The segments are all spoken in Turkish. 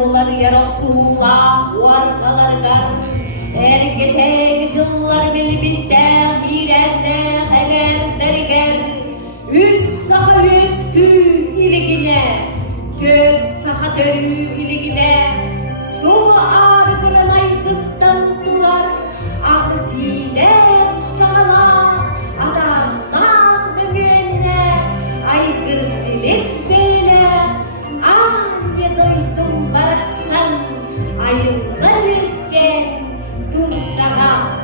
bular ya Resulullah varkalargar ergeteg jıllar bilbiste hirende heger deriger üç saha üskü iligine töt saha törü iligine su argıranay kıstan tular aksile sağla adanah ve müenne aygır silip böyle anye doydum baraksan ayıllar riske dur daha.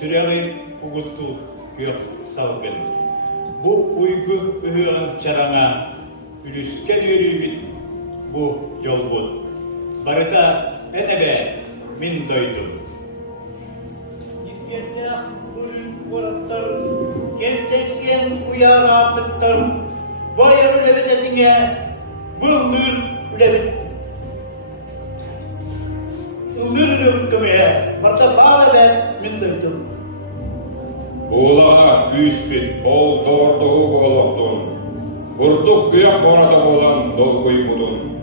Süreli uğuttu yok salgın. Bu uygu ühüğün çarana ülüsken yürüyübüt bu yol bud. Barıta enebe min doydum. Yetkiye ürün oratlarım, kentekken uyar artıklarım, bayarı lebet etine, bıldır lebet. Ildır lebet kımeye, varta bağla ben min doydum. Buğlağa küspit bol doğurduğu boloğdun. Vurduk güyak bonada bolan dolguy budun.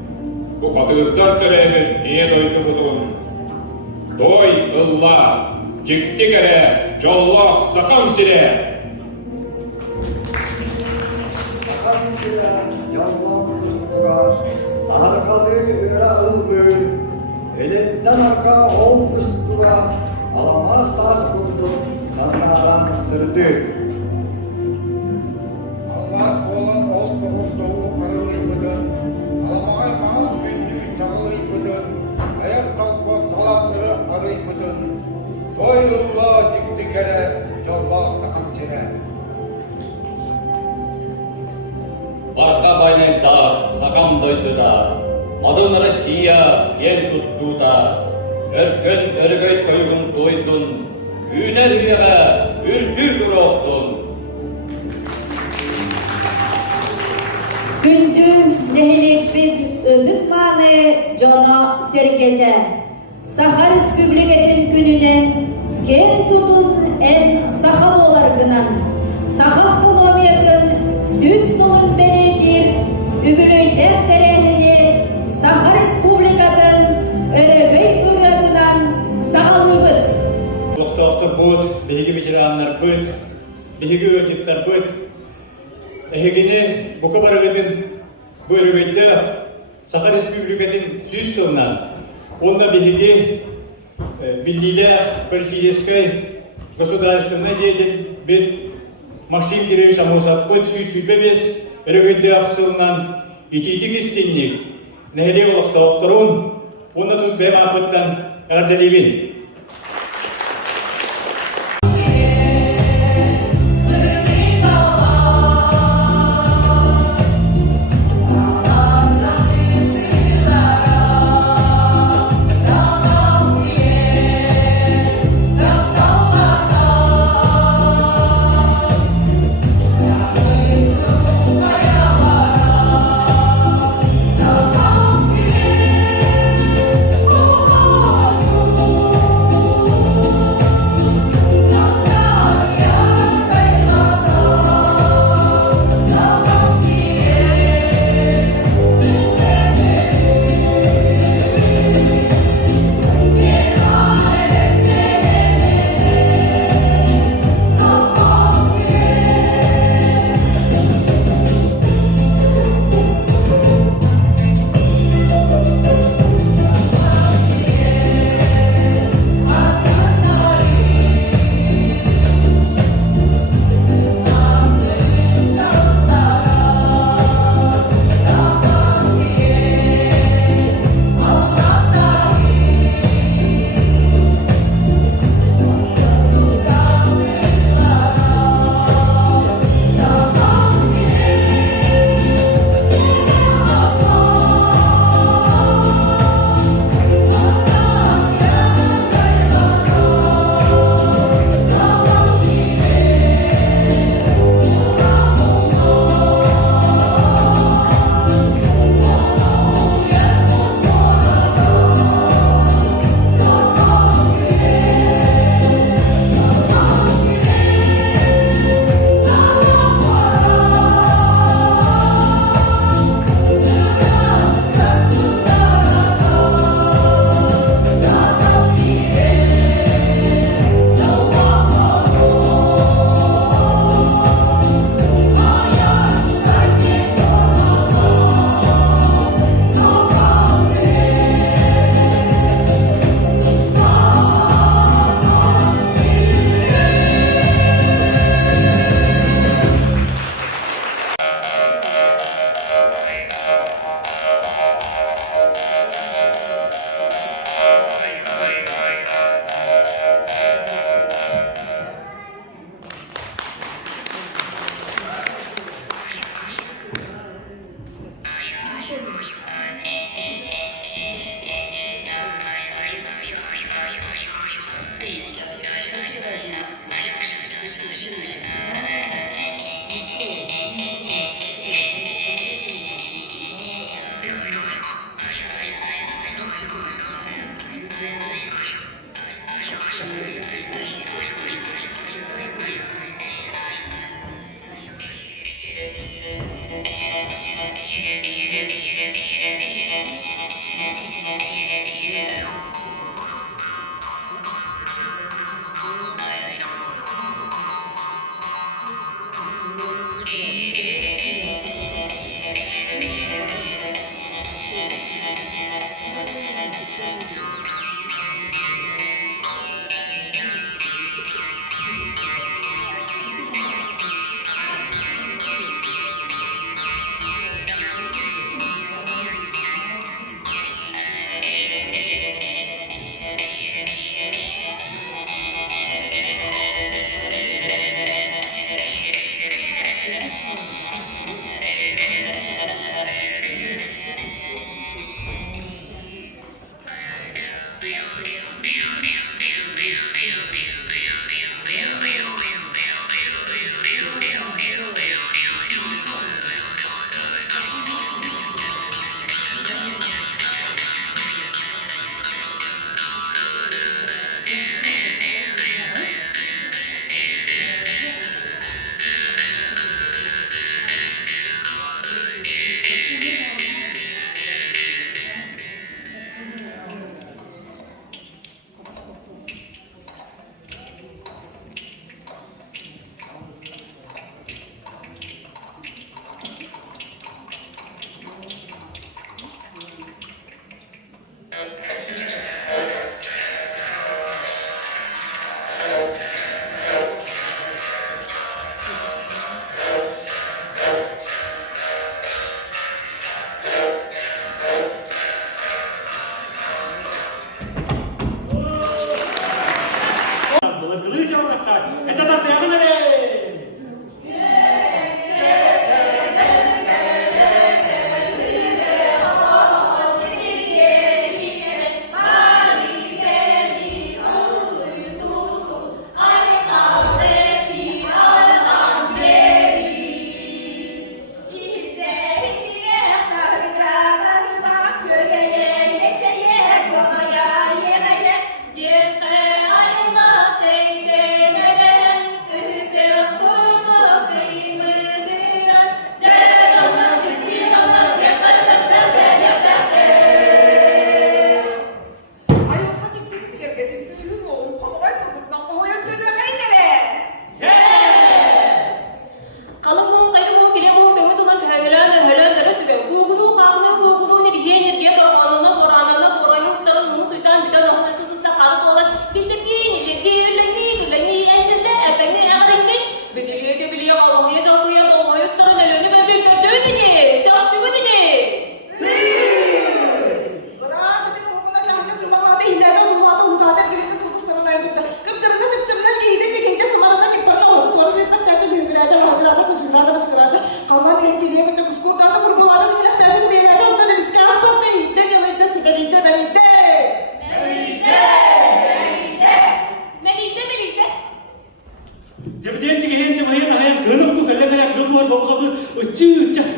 Bu katırlar törebin niye doydu budun. Doy ılla, cikti kere, jollak sakam sile. Sakam sile, yallah kustura, sarkalı ömre ılgır. Elinden arka ol kustura, alamaz taş kurdu, sandaran sırdı. Almaz olan ol doğu arılıypıdın, almağay mal gündüğü çağılıypıdın, ayak kalkma talanları arıypıdın, doyulla dikti kere, jollak sakam çire. Barka baynen da, sakam doydu da, madınları siya, yen tuttu da, örgön örgöy koygun doydun, üner üyege, üldür uroktun. Gündü nehilik bir ıdık mani cana sergete. Saha Respubliketin gününen gen tutun en saha bolargınan. Saha avtonomiyatın süz sılın belegir übülöy defterehini Saha Respublikatın örögöy ırradınan sağlıbıt. Doktor bud, bihigi biciranlar bud, bihigi örcütler bud. Ehegini bu kabarıgıdın bu örgütte Saha Respubliketin süz sılından onda bihigi Bildiler Полицейской государственной деятель бит Максим Кириллович Самосов бит süsübemiz örgütte akсылынан ититик истенник нәһиле олақта оқтырун оны туз бәм апыттан әрделебин.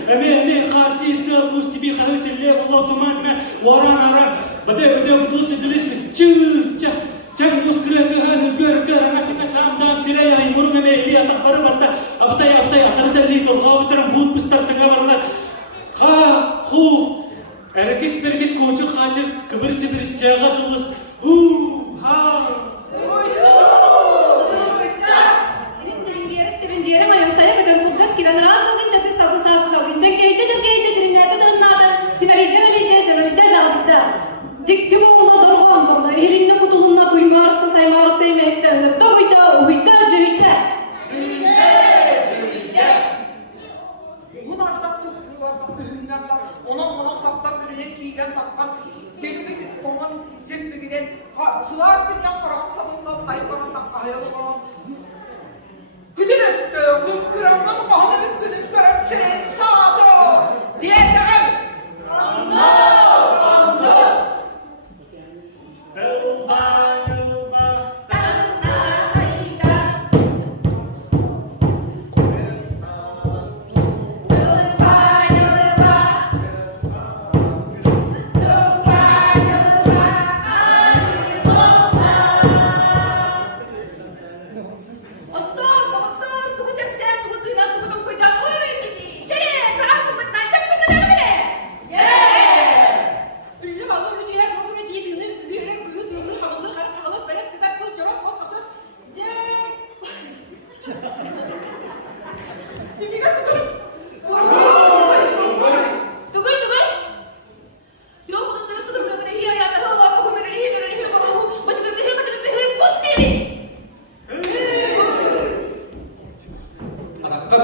Eme karşı irtiha kusti bir khalı selle Allah tuman me waran aran. Bade butus dilis çıça. Cang muskre han gör anasika samdam siraya imurun me eli atak baru barta. Abtay atarselli tolga bitaram but bistar tengah barla. Ha khu erkis perkis koçu kaçır kıbır sibiris çağa dılız. Ha. Dikkim oğla doğan bana, elinde kutulunla duyma arttı, sayma arttı, emekte önür, doğuyda, uhuyda, cühüyde. Onun arda tuttulardan, mühümlerden, ona saktan bürüye kiygen taktan, gelmedi oman zimbi giden, sular bilen karan sanından tayfanın takka hayalı olan. Bütün üstü, kıramdan kahane günün gören senin saatı, diyelim. Allah!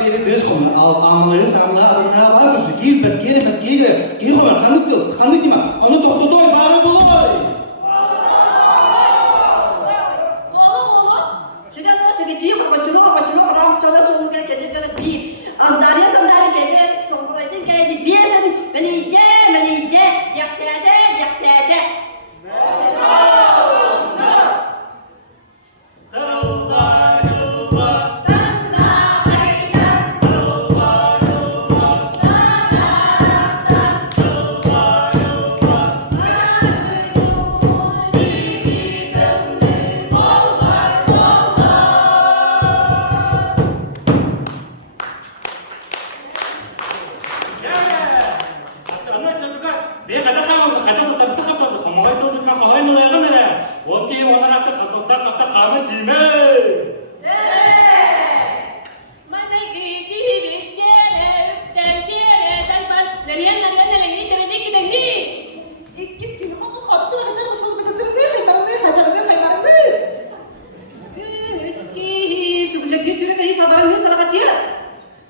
Biri düz konu, amalı, samla, adına var mısın? Gir konu, kanık değil mi? Onu tohtodoy, bari buloy! Oğlum, sinan nasıl gidiyor? Kaçılıyor, ramçala sonuna gelip böyle bir andalya geldi, toplaydın geldi, bir yerin melide, yaktede.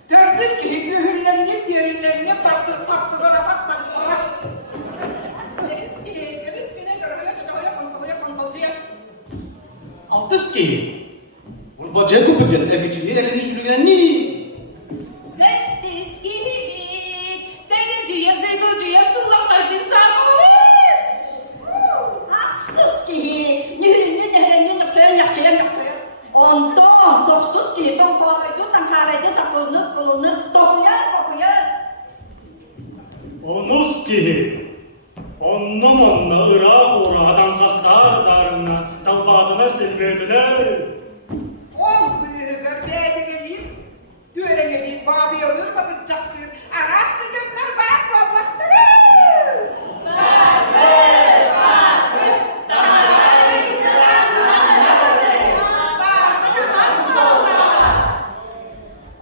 Dördüz ki gühüllenip yerinlenip taktılara patladılara. Eski görmeye çocuklara Altıs ki, bacaya kupacak, erkeçinler elini sürülen ni? Settis ki degeciye sırlar kaydın sarmı. Aksız ki, nehirinin yakşayan. Ondan, doksuz ki, don karaydı, takılınır, dokuyar. Onus ki, onna ırak oradan kastar darına, talbadına silbedine. Ol büyüğür, beğengeliyim, düğrengeliyim, babiye ırmadın çaktır, arastı gönler bak vallahtırır.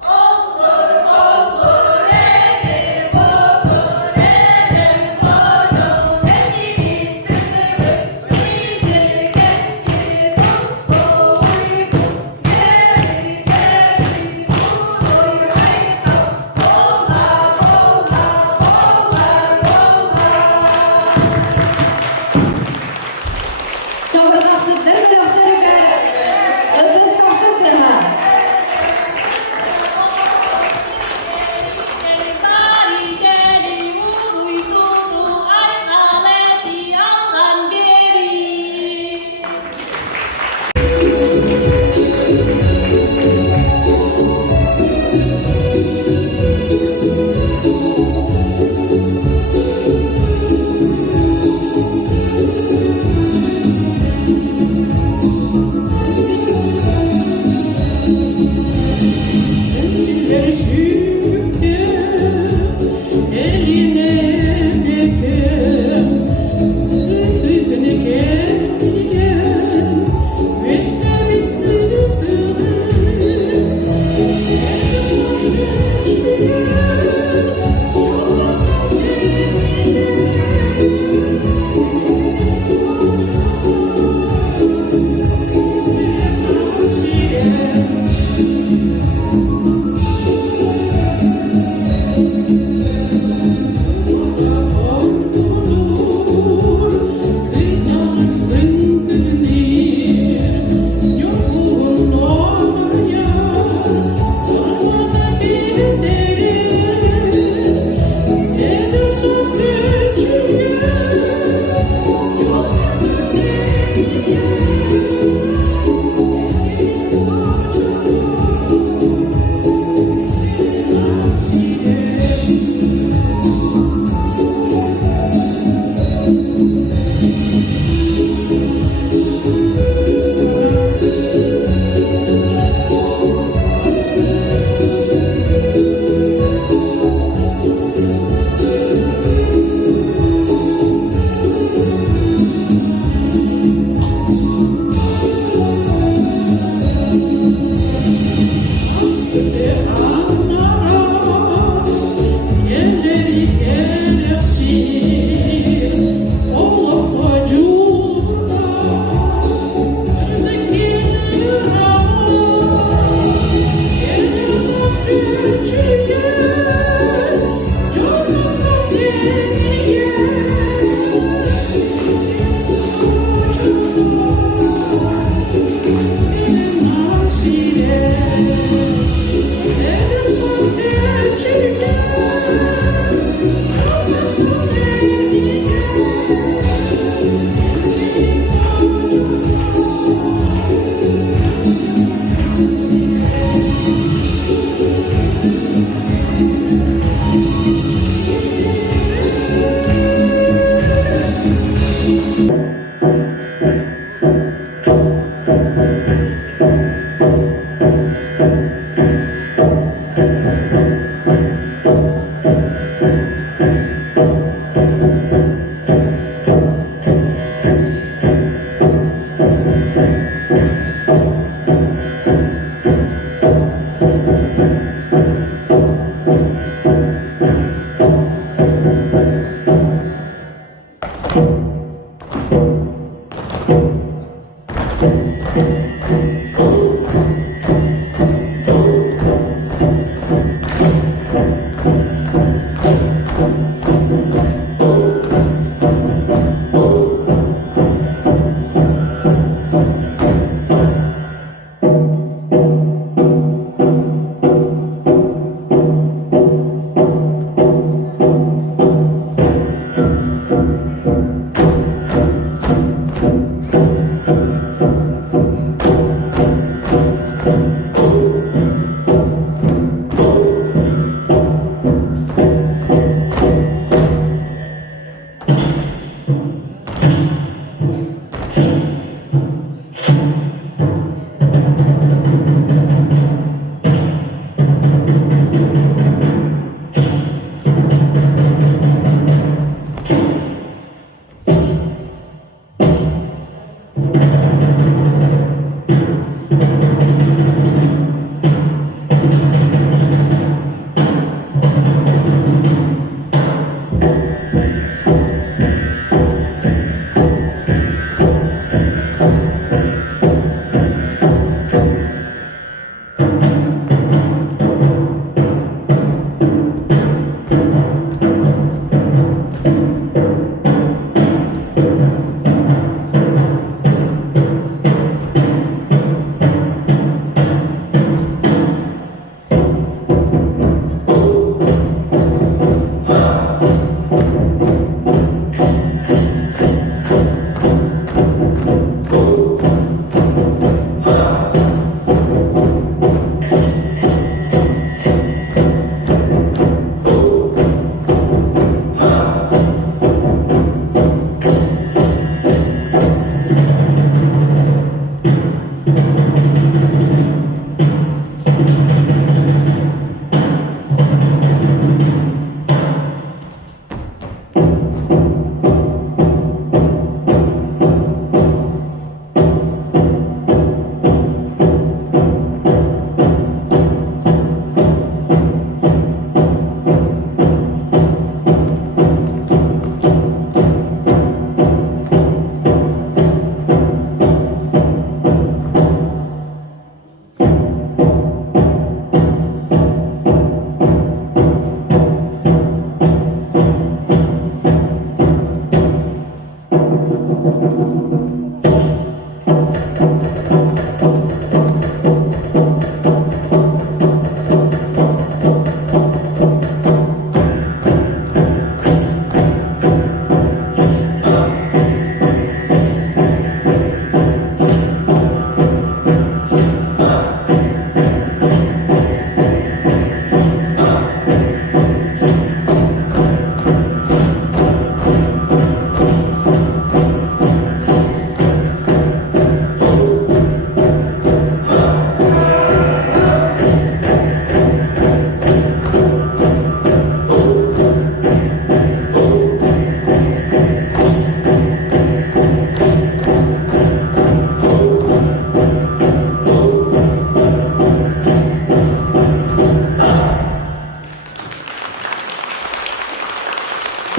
Olur,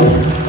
Hey!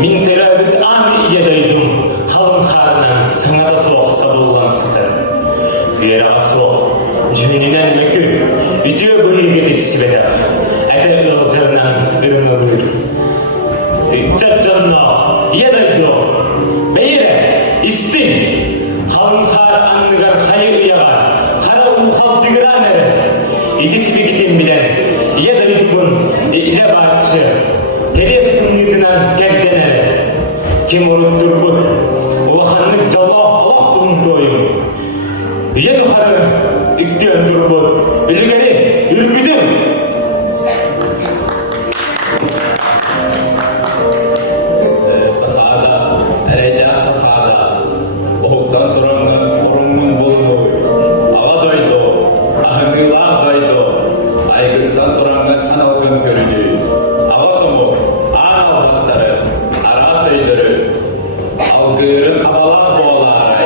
Min terabit ami iyedaydum, halın karnan sana da soğuksa bullansıdır. Bir ağa soğuk, cüveninden mükü, ütüye bıyığı gedik sibedak. Ede ılcarından ürünü buyur. Caccanna, iyedaydum. Beyre, istin. Halın kar anlıgar hayır uyagar, kara uğal cıgıran ere. İdisi bir gidin bilen, iyedaydumun ile bağıtçı. Terestin nidinen kendine ere. Kim oruttur bu? Uğanlık Allah tuğun doyum. İye duharı, üktüyen durbu. Ülgeri, ülgüdüm. Sahada, ereydak sahada. Oğuktan duranın, orunun bulmuy. Ağa doydu, ahınılar doydu. Aygıstan duranın kanalgın görünü. Ağa somu, ağın albasları, ara söylürü. Algırın abalar boğalar.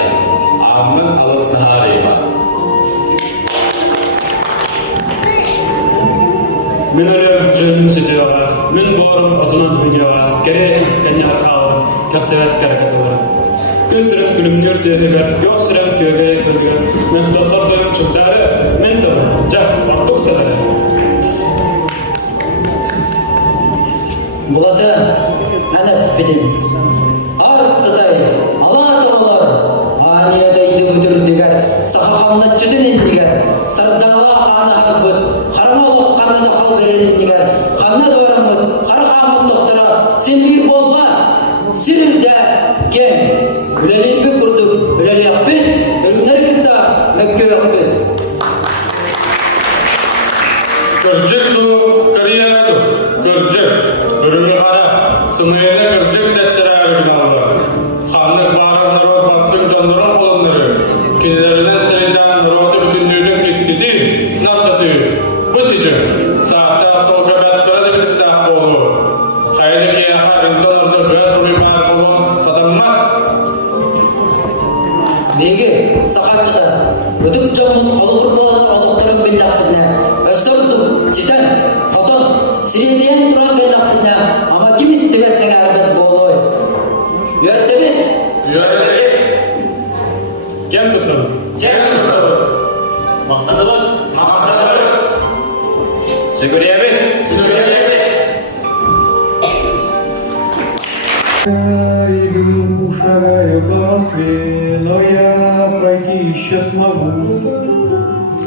Ağımın alısını harima. Min ölüm cümüm sıcığa, min borum atılan hünyaya, gerek kenya kağım, kertevet kerekatılır. Kısırım külümnür diyeler, gök sırım kögeye kölgür, mehtatlar doyum çıkları, min dövüm, cep, artık sebebi. Buladı, anıp bidin. Arttıday, alar doğalar. Haniyadaydı büdür diger, sahahamna çıdın indiger. Sardala hanı harbıt, haramalık kanada hal vererin diger. Hanna doğramıt, harhamıt doktora, sen bir bolma. Sirinde, gen. Üleliğimi kurduk, üleli yapbin. Ürünleri kıtta, Mekke yapbin. Kırcık du, kırıya du, kırcık. Ürünü kara, sınıyını kırcık dettirer günahlı. Hanlık bağırır narod bastın canların kolonları. Kinilerinden seriden narodi bütünlüğünün gitti, naptatı. Bu sicim, saatte sol göbet kıradı bitip dağ boğulu. Haydi ki yakar intonardı göğet ulu bağır bulun satanmak. Begi, sakatçıda, ötük camın kalıbır boğalan oğlukların billahbine, östürdüm, siden, hoton, siriyediyen duran gellahbine, ama kim istibet sen erbet boğuluy? Yörde mi? Yörde. Kem tuttum? Kem tuttum? Mahtanılın? Mahtanılın. Siguriye mi? Sürüye mi? Иду шагаю по Москве, но я пройти еще смогу.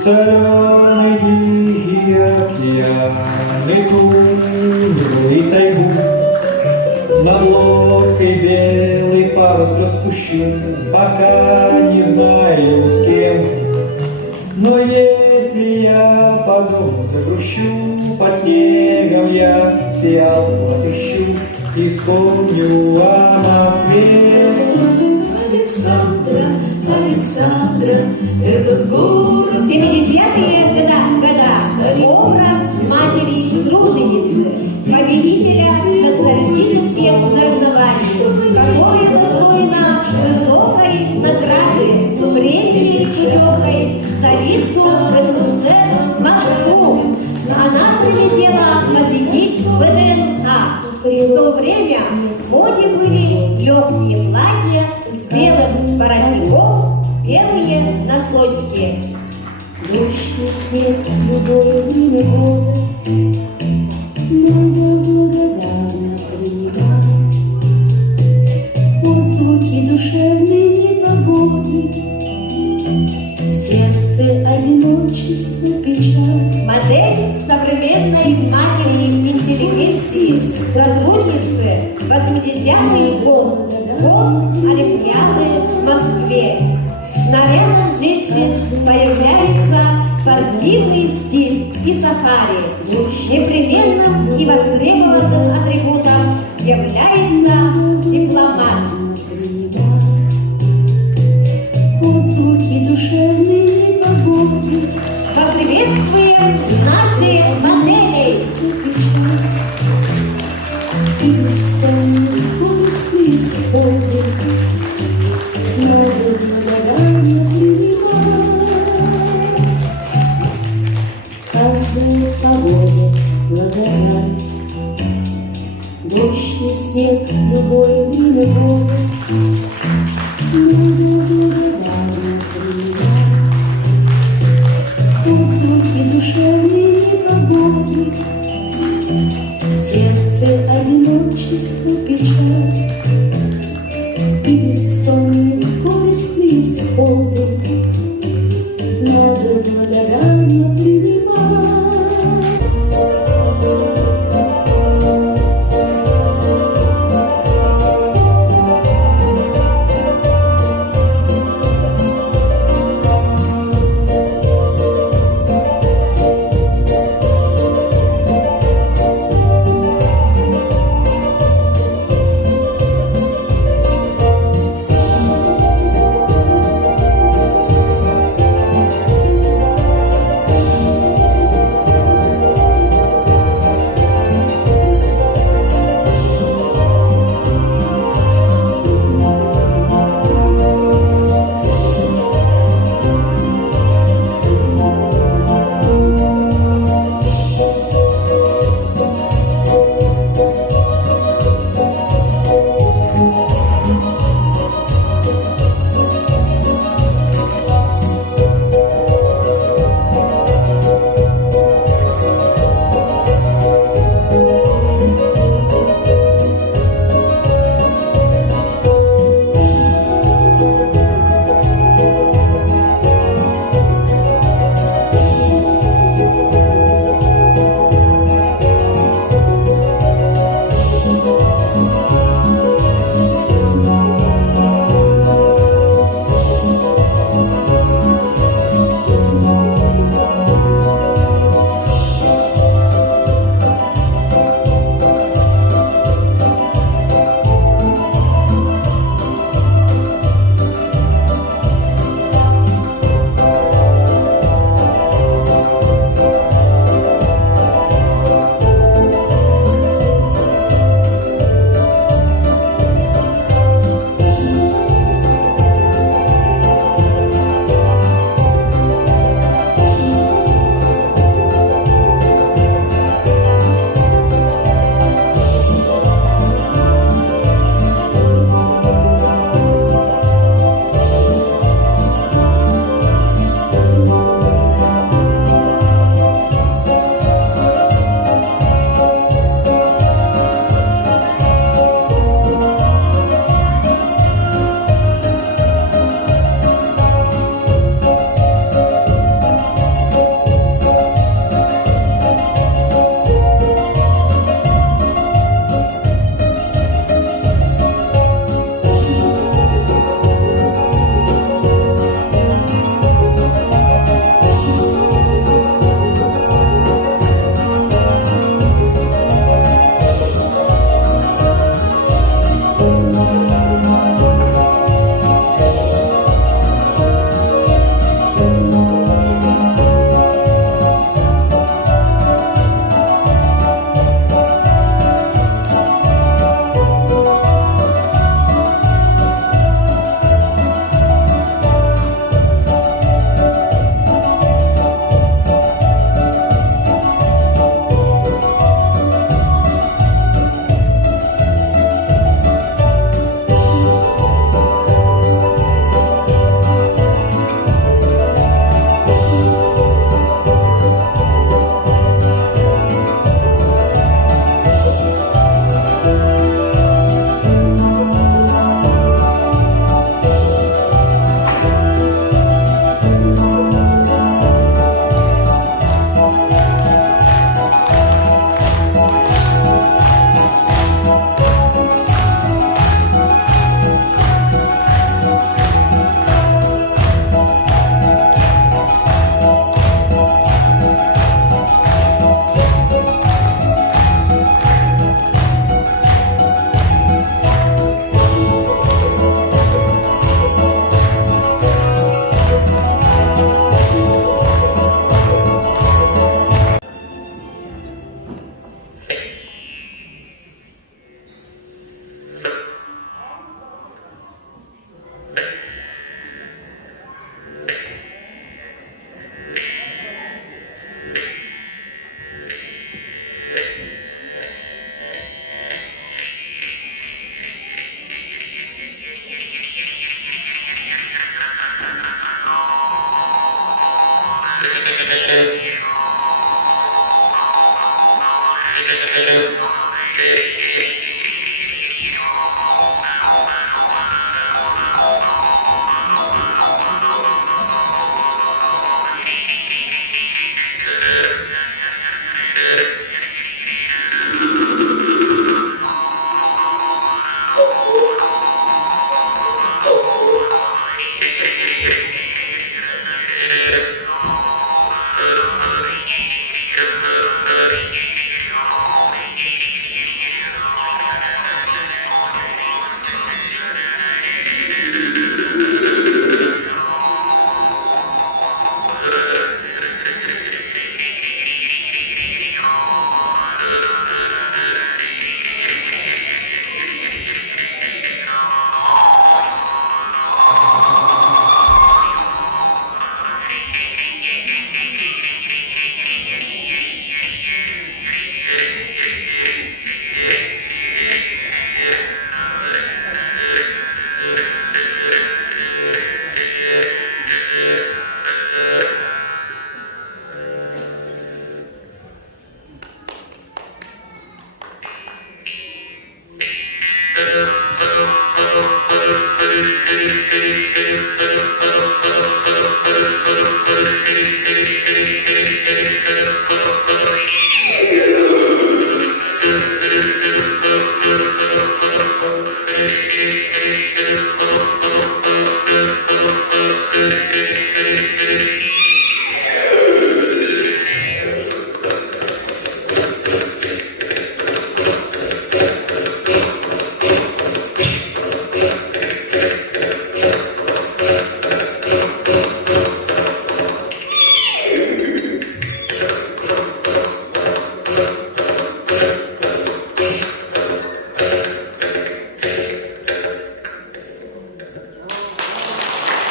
Соленый тихий океан и круглый тайгу. Над лодкой белый парус распущу, пока не знаю с кем. Но если я потом загрущу, под снегом я пиал отыщу и вспомню о Москве. Александра, Александра, этот город. 70-е года. Образ матери-труженицы, победителя социалистических соревнований, которая достойна высокой награды, премии путевкой в столицу СССР Москву. Она прилетела посетить ВДНХ. В то время в моде были легкие платья с белым воротником, белые носочки. Дождь и снег в любое время года, но я благодарна принимать от звуки душевной непогоды, в сердце одиночество печаль. Модель современной антиинтеллигенции, сотрудницы 80-й год Олимпиады в Москве. Нарядом женщин появляется спортивный стиль и сафари. Непременным и востребованным атрибутом является дипломат. Под звуки душевной непогоды Поприветствуем наши модели. И бессонные вкусные сходы надо благодарно принимать. Каждую погоду благодать, дождь не снег. снег в любое время года. Надо благодарно принимать отзвуки душевной непогоды. В сердце одиночество печать и бессонниц горестные всходы. Надо благодарно принимать.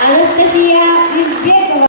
Анастасия Избекова.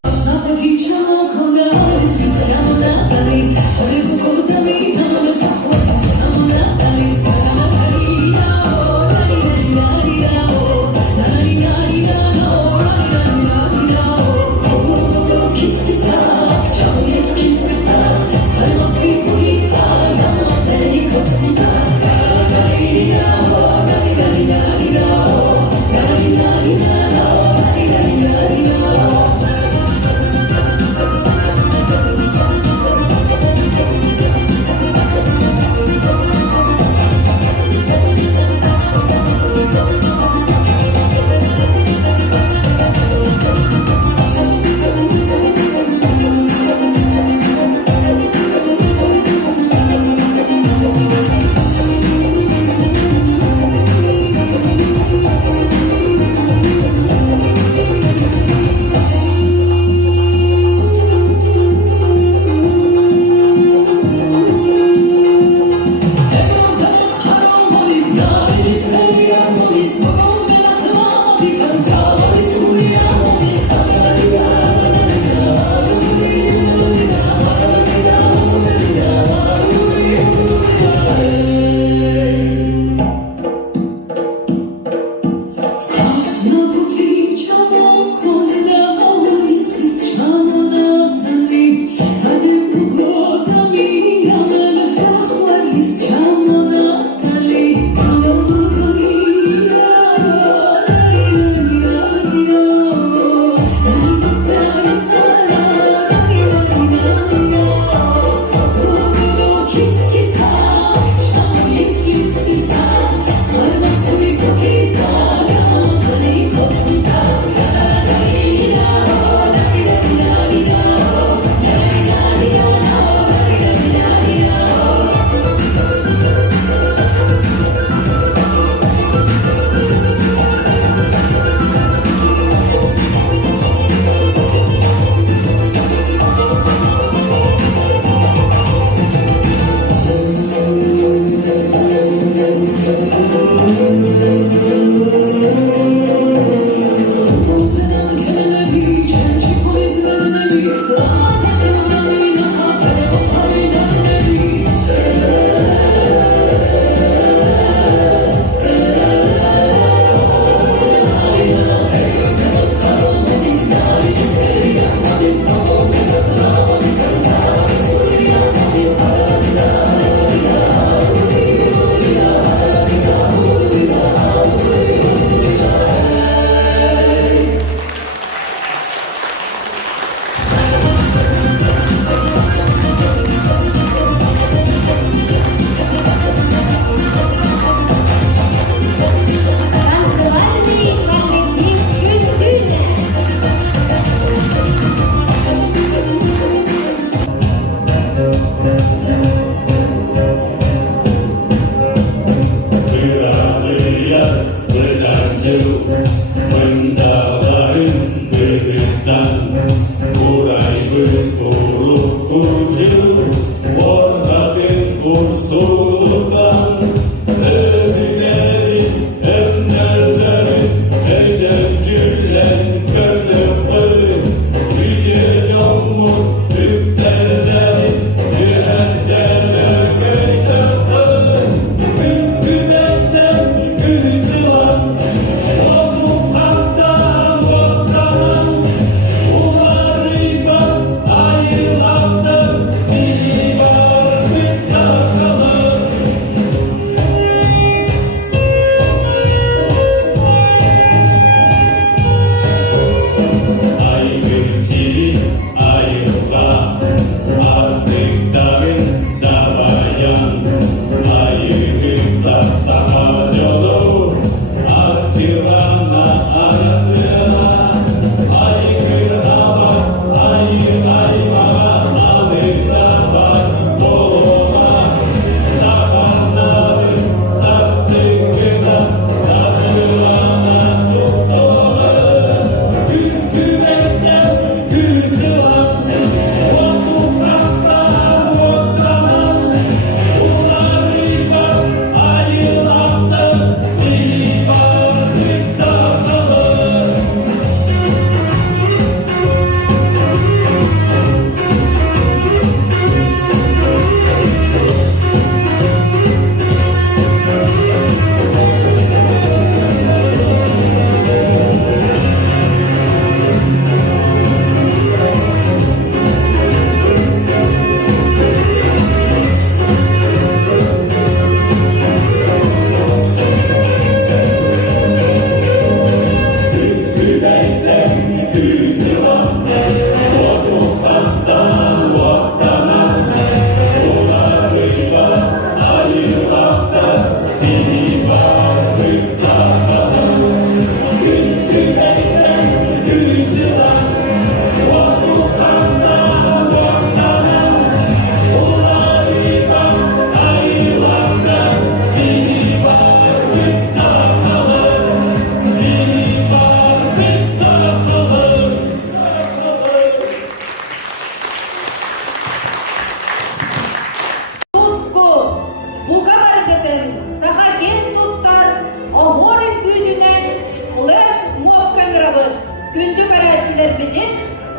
Күндү карачылар бидин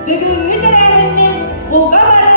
бүгүнгү дәрәһеннен буга бар